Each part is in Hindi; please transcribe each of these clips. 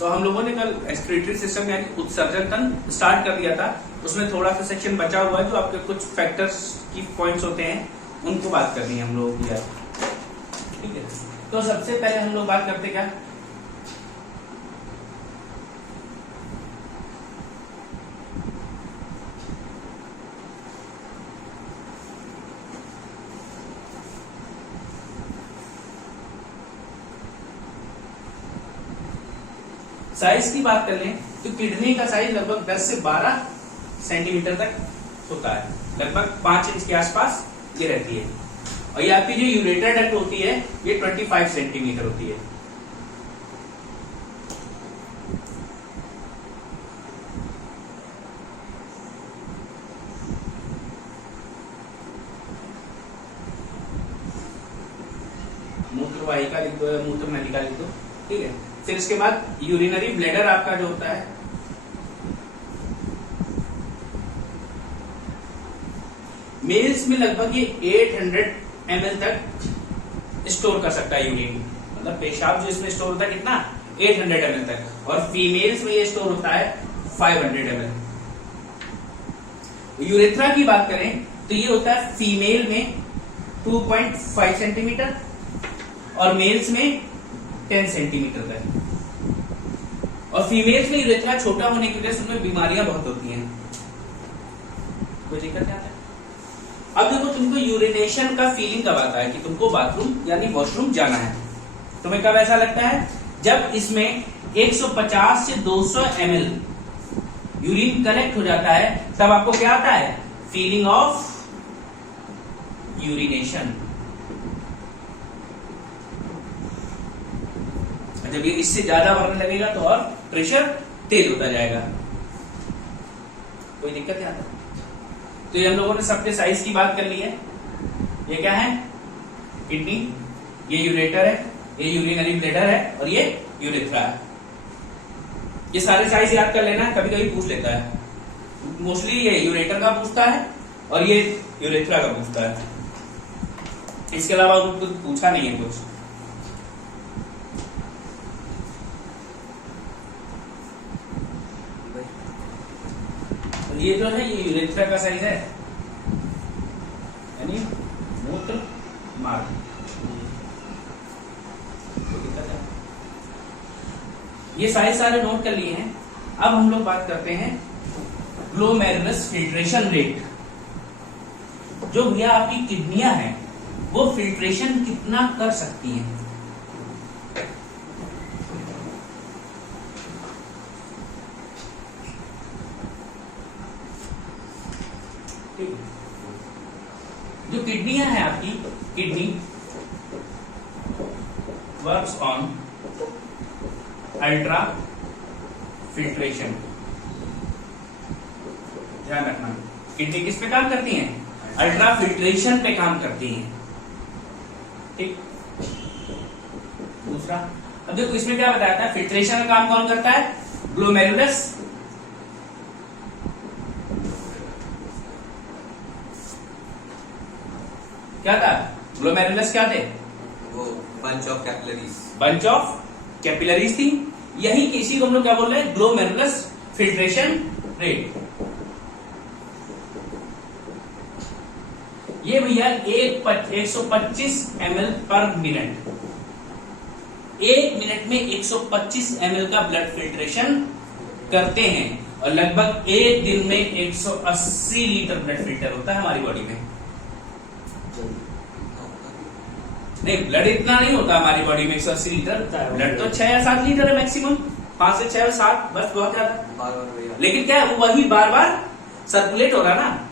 तो हम लोगों ने कल एक्सक्रीटरी सिस्टम यानी उत्सर्जन तंत्र स्टार्ट कर दिया था। उसमें थोड़ा सा सेक्शन बचा हुआ है जो आपके कुछ फैक्टर्स की पॉइंट्स होते हैं उनको बात करनी है हम लोगों की आज। ठीक है, तो सबसे पहले हम लोग बात करते क्या, साइज की बात कर लें तो किडनी का साइज लगभग 10 से 12 सेंटीमीटर तक होता है, लगभग 5 इंच के आसपास ये रहती है। और ये आपकी जो यूरेटर डक्ट होती है ये 25 सेंटीमीटर होती है। मूत्रवाहिका लिख दो या मूत्र नलिका लिख दो। ठीक है, फिर इसके बाद यूरिनरी ब्लैडर आपका जो होता है, मेल्स में लगभग ये 800 ml तक स्टोर कर सकता है यूरिन, मतलब पेशाब जो इसमें स्टोर होता है कितना 800 ml तक, और फीमेल्स में ये स्टोर होता है 500 ml। यूरेथ्रा की बात करें तो ये होता है फीमेल में 2.5 सेंटीमीटर और मेल्स में 10 सेंटीमीटर तक। और फीमेल्स में यूरेथ्रा छोटा होने की वजह से उनमें बीमारियां बहुत होती हैं, कोई दिक्कत नहीं आता। अब देखो तुमको यूरिनेशन का फीलिंग कब आता है कि तुमको बाथरूम यानी वॉशरूम जाना है, तुम्हें कब ऐसा लगता है, जब इसमें 150 से 200 ml यूरिन कलेक्ट हो जाता है तब आपको क्या आता है, फीलिंग ऑफ यूरिनेशन। जब ये इससे ज्यादा बढ़ने लगेगा तो और प्रेशर तेज होता जाएगा, कोई दिक्कत नहीं आता। तो ये हम लोगों ने सबके साइज की बात कर ली है। ये क्या है, किडनी, ये यूरेटर है, ये यूरिनरी ब्लैडर है और ये यूरेथ्रा है। ये सारे साइज याद कर लेना, कभी कभी पूछ लेता है, मोस्टली ये यूरेटर का पूछता है और ये यूरेथ्रा का पूछता है, इसके अलावा कुछ पूछा नहीं है कुछ। ये जो है ये यूरेथ्रा का साइज है, यानी मूत्र मार्ग। ये साइज सारे नोट कर लिए हैं। अब हम लोग बात करते हैं ग्लोमेरुलस फिल्ट्रेशन रेट। जो भैया आपकी किडनियां हैं वो फिल्ट्रेशन कितना कर सकती हैं, जो किडनियां हैं आपकी, kidney works on ultra filtration. ध्यान रखना, किडनी किस पे काम करती हैं, अल्ट्रा फिल्ट्रेशन पे काम करती हैं। ठीक, दूसरा अब देखो इसमें क्या बताया था, फिल्ट्रेशन का काम कौन करता है, ग्लोमेरुलस क्या था, ग्लोमेरुलस क्या थे, वो bunch of capillaries, bunch of capillaries थी। यही किसी को हम लोग क्या बोल रहे हैं, ग्लोमेरुलस फिल्ट्रेशन रेट। ये भैया 125 ml पर मिनट, 1 मिनट में 125 ml का ब्लड फिल्ट्रेशन करते हैं और लगभग एक दिन में 180 लीटर ब्लड फिल्टर होता है हमारी बॉडी में। नहीं, ब्लड इतना नहीं होता हमारी बॉडी में 180 लीटर, ब्लड तो 6 या 7 लीटर है मैक्सिमम, 5 से 6 या 7 बस, बहुत ज्यादा। लेकिन क्या है, वही बार बार सर्कुलेट हो रहा ना,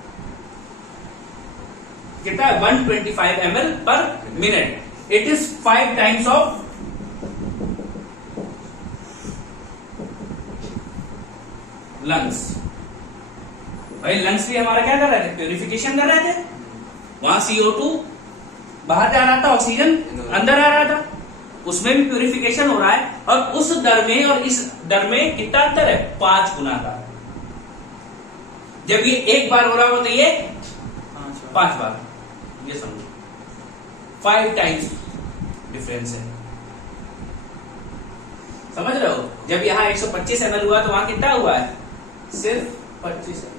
कितना है 125 ml पर minute. It is 5 times of lungs. भाई लंग्स भी हमारा क्या कर रहे थे, प्यूरिफिकेशन कर रहे थे, वहां CO2 बाहर जा रहा था, ऑक्सीजन अंदर आ रहा था, उसमें भी प्यूरिफिकेशन हो रहा है। और उस दर में और इस दर में कितना अंतर है, 5 गुना का। जब ये एक बार हो रहा हो तो ये 5 बार, ये समझो 5 टाइम्स डिफरेंस है। समझ रहे हो? जब यहाँ 125 ml हुआ तो वहां कितना हुआ है? सिर्फ 25 ml।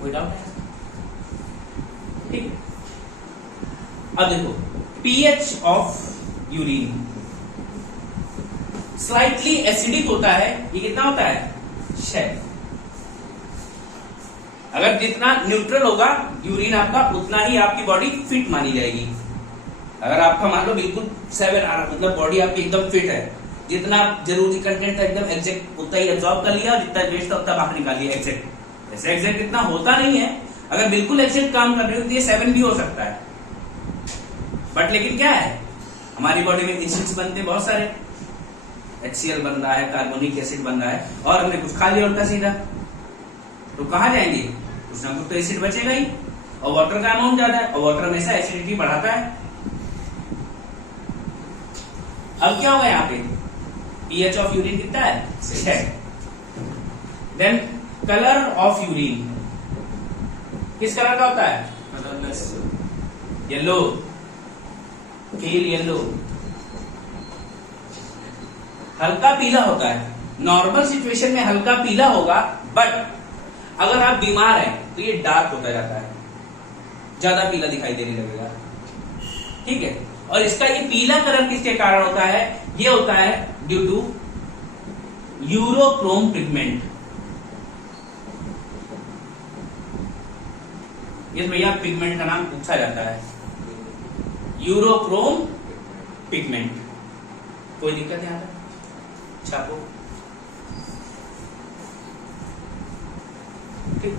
कोई डाउट है? ठीक। अब देखो pH of urine slightly acidic होता है। ये कितना होता है? 6। अगर जितना न्यूट्रल होगा यूरिन आपका, उतना ही आपकी बॉडी फिट मानी जाएगी। अगर आपका मान लो बिल्कुल 7 आ रहा, मतलब बॉडी आपकी एकदम फिट है, जितना जरूरी कंटेंट था एकदम एग्जैक्ट उतना ही एब्जॉर्ब कर लिया, जितना वेस्ट था उतना बाहर निकाल लिया एग्जैक्ट। ऐसे एग्जैक्ट इतना होता नहीं है। अगर बिल्कुल एग्जैक्ट काम कर रही हो तो ये 7 भी हो सकता है। बट लेकिन क्या है, हमारी बॉडी में एसिड्स बनते हैं बहुत सारे, HCl बन रहा है, कार्बोनिक एसिड बन रहा है, और हमने कुछ खा लिया उल्टा सीधा, तो कहां जाएंगे? कुछ ना कुछ तो एसिड बचेगा ही, और वाटर का अमाउंट ज्यादा है, और वाटर हमेशा एसिडिटी बढ़ाता है। अब क्या होगा यहाँ पे? पीएच ऑफ यूरिन कितना है? 6। देन कलर ऑफ यूरिन किस कलर का होता है? येलो, पेल येलो, हल्का पीला होता है। नॉर्मल सिचुएशन में हल्का पीला होगा, बट अगर आप बीमार हैं तो ये डार्क होता जाता है, ज्यादा पीला दिखाई देने लगेगा। ठीक है। और इसका ये पीला कलर किसके कारण होता है? ये होता है ड्यू टू यूरोक्रोम पिगमेंट। ये भैया पिगमेंट का नाम पूछा जाता है, यूरोक्रोम पिगमेंट। कोई दिक्कत यहां पर? छापो। ठीक।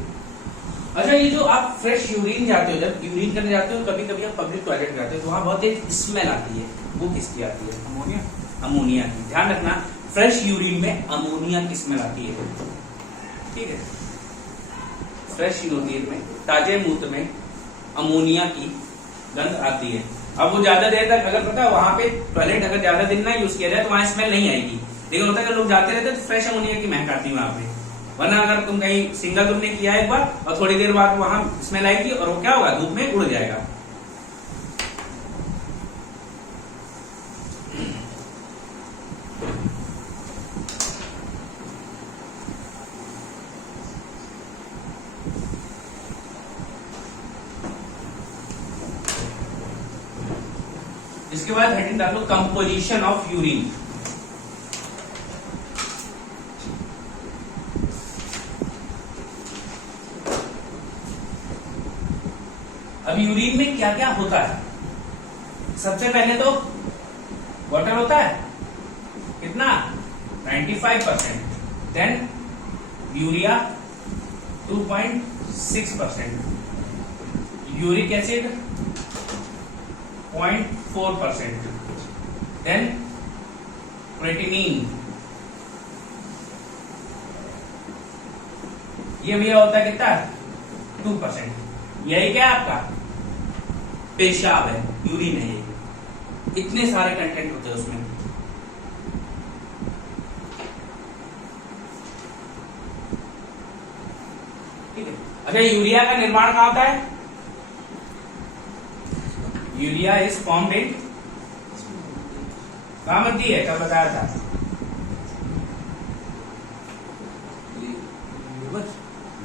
अच्छा, ये जो आप फ्रेश यूरिन जाते हो, जब यूरिन करने जाते हो, कभी कभी आप पब्लिक टॉयलेट जाते हो तो वहां बहुत एक स्मेल आती है, वो किसकी आती है? अमोनिया। अमोनिया की। ध्यान रखना, फ्रेश यूरिन में अमोनिया की स्मेल आती है। ठीक है। फ्रेश यूरिन में, ताजे मूत्र में अमोनिया की गंध आती है। अब वो ज्यादा देर तक, अगर पता है वहां पे टॉयलेट अगर ज्यादा दिन ना यूज किया जाए तो वहां स्मेल नहीं आएगी, लेकिन होता है कि लोग जाते रहते तो फ्रेश अमोनिया की महक आती है वहां पे। वरना अगर तुम कहीं सिंगल तुमने किया एक बार और थोड़ी देर बाद वहां स्मेल आएगी और वो क्या होगा? धूप में उड़ जाएगा। इसके बाद हेडिंग डाल लो कंपोजिशन ऑफ यूरिन। अब यूरिन में क्या क्या होता है? सबसे पहले तो वाटर होता है, कितना? 95%। Then urea 2.6%, uric acid 0.4%, then creatinine, ये भैया होता है कितना? 2%। यही क्या है आपका? पेशाब है, यूरिन है। ये इतने सारे कंटेंट होते हैं उसमें। ठीक है। अच्छा, यूरिया का निर्माण कहां होता है? यूरिया इज फॉर्म्ड इन, कहां बनती है? कब बताया था?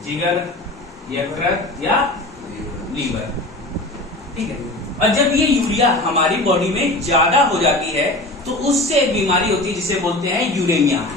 जिगर, यकृत या लीवर। ठीक है। और जब ये यूरिया हमारी बॉडी में ज्यादा हो जाती है तो उससे एक बीमारी होती है जिसे बोलते हैं यूरेमिया।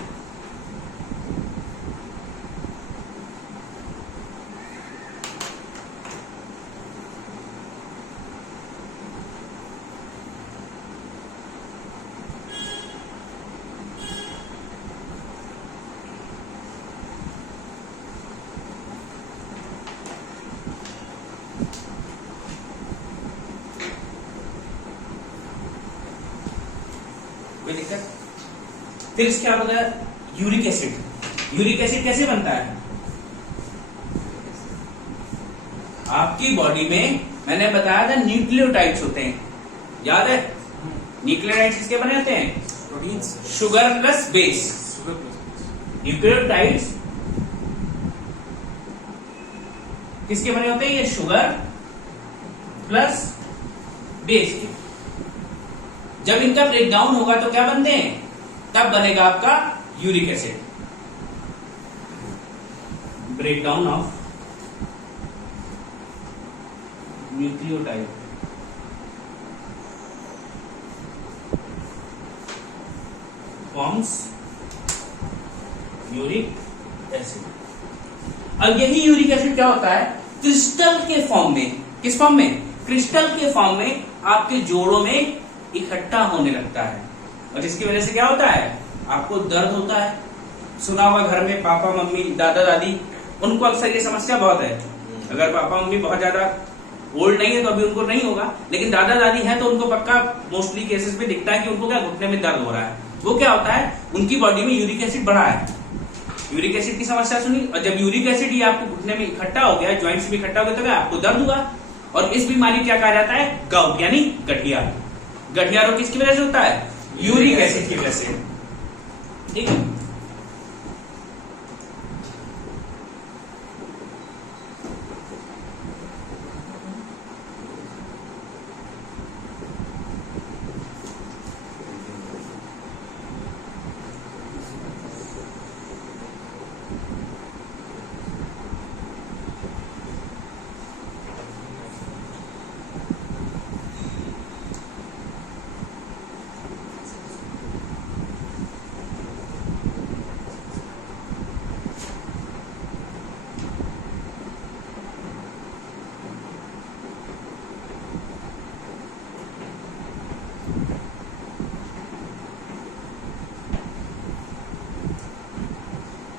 कोई दिक्कत? फिर इसके बाद होता है यूरिक एसिड। यूरिक एसिड कैसे बनता है? आपकी बॉडी में मैंने बताया था न्यूक्लियोटाइड्स होते हैं, याद है? न्यूक्लियोटाइड्स किसके बने होते हैं? Proteins. Sugar plus base. Nucleotides किसके बने होते हैं? ये शुगर प्लस बेस के। जब इनका ब्रेकडाउन होगा तो क्या बनते हैं, तब बनेगा आपका uric acid. Breakdown of nucleotide forms uric acid. अब यही यूरिक एसिड क्या होता है, क्रिस्टल के फॉर्म में, किस फॉर्म में, क्रिस्टल के फॉर्म में आपके जोड़ों में इकट्ठा होने लगता है, और जिसकी वजह से क्या होता है, आपको दर्द होता है। सुना होगा घर में पापा मम्मी दादा दादी, उनको अक्सर ये समस्या बहुत है। अगर पापा मम्मी बहुत ज्यादा ओल्ड नहीं है तो अभी उनको नहीं होगा, लेकिन दादा दादी है तो उनको पक्का मोस्टली केसेस में दिखता है कि उनको क्या घुटने में दर्द हो रहा है। वो क्या होता है, उनकी बॉडी में यूरिक एसिड बढ़ा है। यूरिक एसिड की समस्या सुनी, और जब यूरिक एसिड ये आपको घुटने में इकट्ठा हो गया, ज्वाइंट्स में इकट्ठा हो गया, तो क्या आपको दर्द हुआ। और इस बीमारी क्या कहा जाता है, गाउट यानी गठिया। गठिया रोग किसकी वजह से होता है, यूरिक एसिड की वजह से। ठीक है,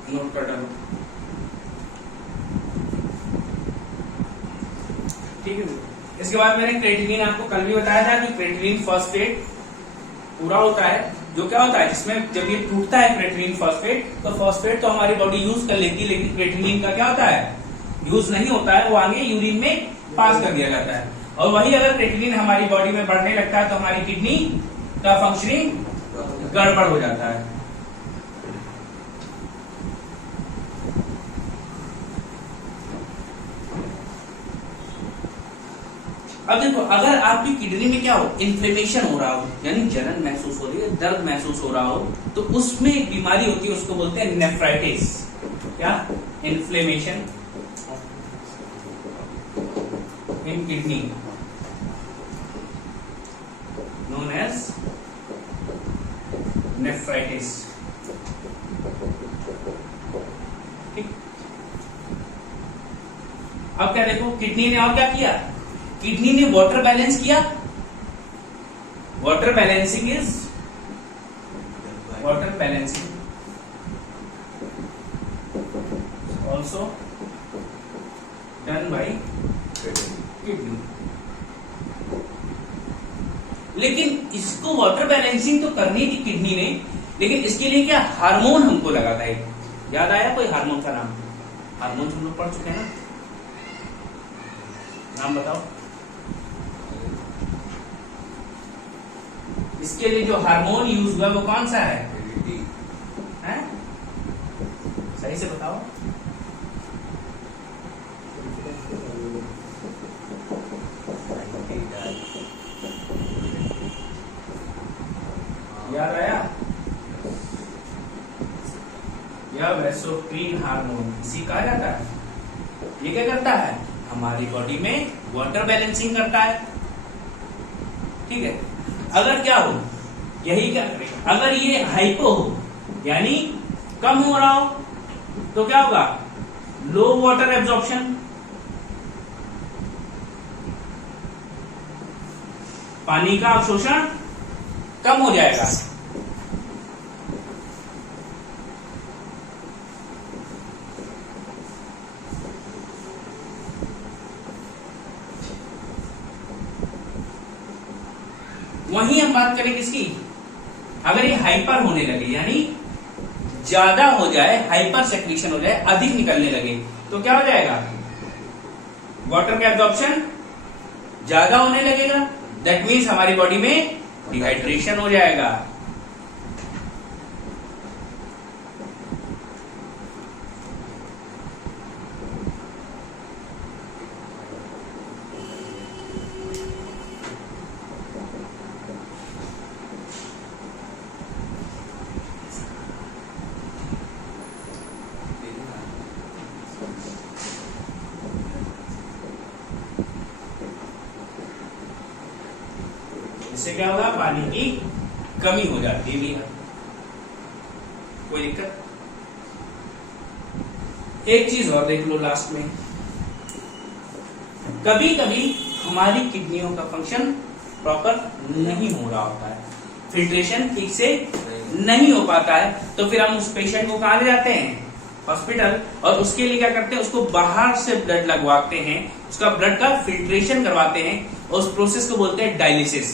नोट कर डालो। ठीक है, इसके बाद मैंने क्रेटिनिन आपको कल भी बताया था कि क्रेटिनिन फॉस्फेट पूरा होता है, जो क्या होता है, जिसमें जब ये टूटता है क्रेटिनिन फॉस्फेट, तो फॉस्फेट तो हमारी बॉडी यूज कर लेती है, लेकिन क्रेटिनिन का क्या होता है, यूज नहीं होता है, वो आगे यूरिन में पास कर दिया जाता है। और वही अगर क्रेटिनिन हमारी बॉडी में बढ़ने लगता है तो हमारी किडनी का फंक्शनिंग गड़बड़ हो जाता है। अब देखो, अगर आपकी किडनी में क्या हो, इन्फ्लेमेशन हो रहा हो, यानी जलन महसूस हो रही है, दर्द महसूस हो रहा हो, तो उसमें एक बीमारी होती है, उसको बोलते हैं नेफ्राइटिस। क्या, inflammation in kidney known as nephritis. ठीक, अब क्या देखो, किडनी ने और क्या किया, किडनी ने वाटर बैलेंस किया। Water balancing is, water balancing also done by kidney. लेकिन इसको वाटर बैलेंसिंग तो करनी थी किडनी ने, लेकिन इसके लिए क्या हार्मोन हमको लगा था। याद आया कोई हार्मोन का नाम, हार्मोन हम लोग पढ़ चुके हैं ना, नाम बताओ। इसके लिए जो हार्मोन यूज हुआ वो कौन सा है, हैं? सही से बताओ। याद आया, यह वैसोप्रीन हार्मोन इसी कहा जाता है। ये क्या करता है, हमारी बॉडी में वाटर बैलेंसिंग करता है। ठीक है, अगर क्या हो, यही क्या करेगा, अगर ये हाइपो हो यानी कम हो रहा हो तो क्या होगा, लो वाटर एब्जॉर्प्शन, पानी का अवशोषण कम हो जाएगा। वहीं हम बात करें किसकी, अगर ये हाइपर होने लगे यानी ज्यादा हो जाए, हाइपर सेक्रीशन हो जाए, अधिक निकलने लगे, तो क्या हो जाएगा, वाटर का एब्जॉर्प्शन ज्यादा होने लगेगा। दैट मीन्स हमारी बॉडी में डिहाइड्रेशन हो जाएगा। इससे क्या होगा, पानी की कमी हो जाती है भैया। कोई दिक्कत? एक चीज और देख लो लास्ट में, कभी कभी हमारी किडनियों का फंक्शन प्रॉपर नहीं हो रहा होता है, फिल्ट्रेशन ठीक से नहीं हो पाता है, तो फिर हम उस पेशेंट को कहाँ ले जाते हैं, हॉस्पिटल, और उसके लिए क्या करते हैं, उसको बाहर से ब्लड लगवाते हैं, उसका ब्लड का फिल्ट्रेशन करवाते हैं, और उस प्रोसेस को बोलते हैं डायलिसिस।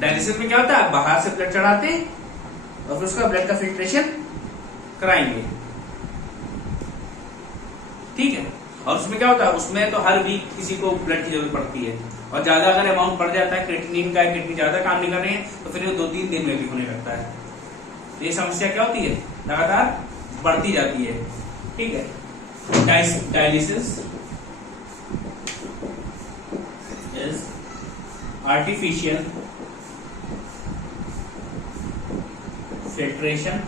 डायलिसिस में क्या होता है, बाहर से ब्लड चढ़ाते हैं और फिर उसका ब्लड का फिल्ट्रेशन कराएंगे, ठीक है। और उसमें क्या होता है, उसमें तो हर वीक किसी को ब्लड की जरूरत पड़ती है, और ज्यादा अगर अमाउंट बढ़ जाता है क्रिएटिनिन का, किडनी ज्यादा काम नहीं कर रहे हैं, तो फिर वो 2-3 दिन में भी होने लगता है। ये समस्या क्या होती है, लगातार बढ़ती जाती है, ठीक है। Dialysis is artificial filtration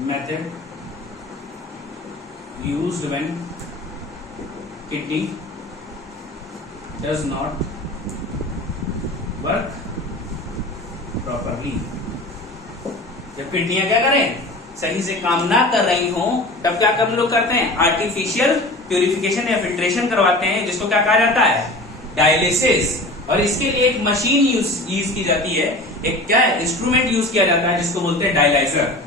method used when kidney does not work properly। जब किडनियां क्या करें, सही से काम ना कर रही हो, तब क्या हम लोग करते हैं, आर्टिफिशियल प्यूरिफिकेशन या फिल्ट्रेशन करवाते हैं, जिसको क्या कहा जाता है, डायलिसिस। और इसके लिए एक मशीन यूज की जाती है, एक क्या है, इंस्ट्रूमेंट यूज किया जाता है, जिसको बोलते हैं डायलाइजर।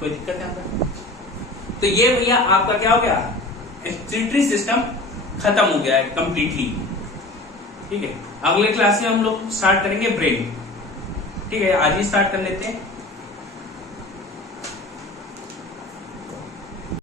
कोई दिक्कत है आपका? तो ये भैया आपका क्या हो गया, एक्सक्रीटरी सिस्टम खत्म हो गया है कंप्लीटली, ठीक है। अगले क्लास में हम लोग स्टार्ट करेंगे ब्रेन, ठीक है। आज ही स्टार्ट कर लेते हैं।